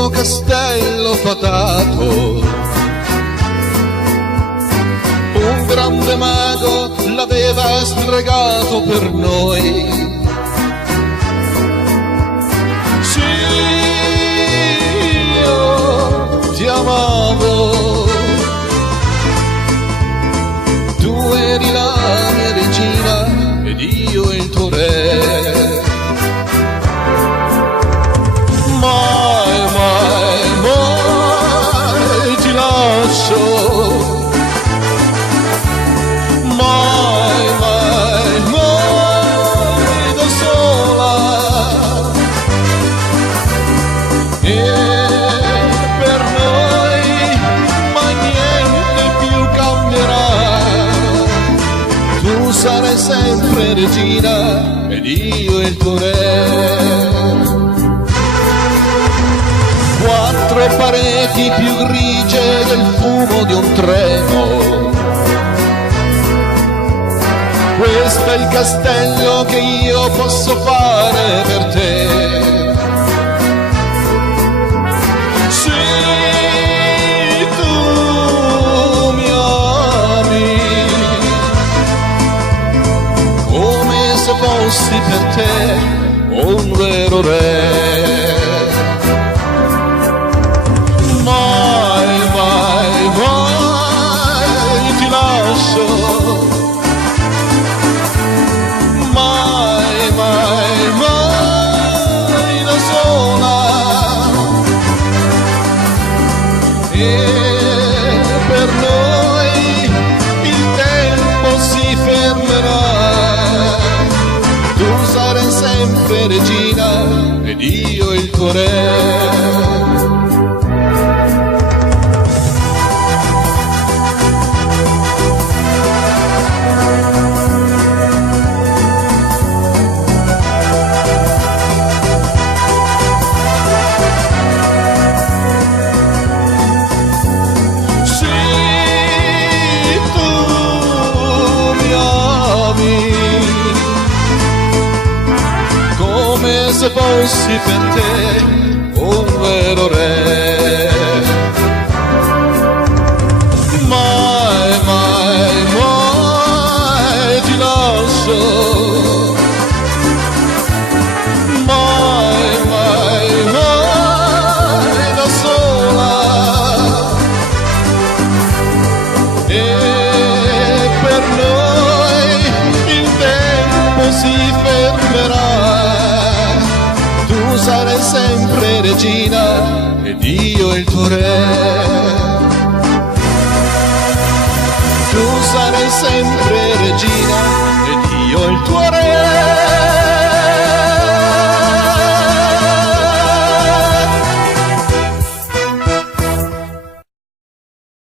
tuo castello fatato. Un grande mago l'aveva stregato per noi. Sì, io ti amavo, tu eri la mia regina ed io il tuo re. Mai, mai, mai ti lascio, mai, mai, mai da sola. E per noi mai niente più cambierà. Tu sarai sempre regina ed io il tuo re. Quattro pareti più grigie del fumo di un treno. Questo è il castello che io posso fare per te. Sì, tu mi ami, come se fossi per te un vero re. Mai, mai, mai ti lascio, mai, mai, mai da sola. E per noi il tempo si fermerà. Tu sarai sempre regina ed io il tuo re. Come se fossi per te un vero re. Mai, mai, mai ti lascio, mai, mai, mai da sola. E per noi il tempo si fermerà. Tu sarai sempre regina ed io il tuo re.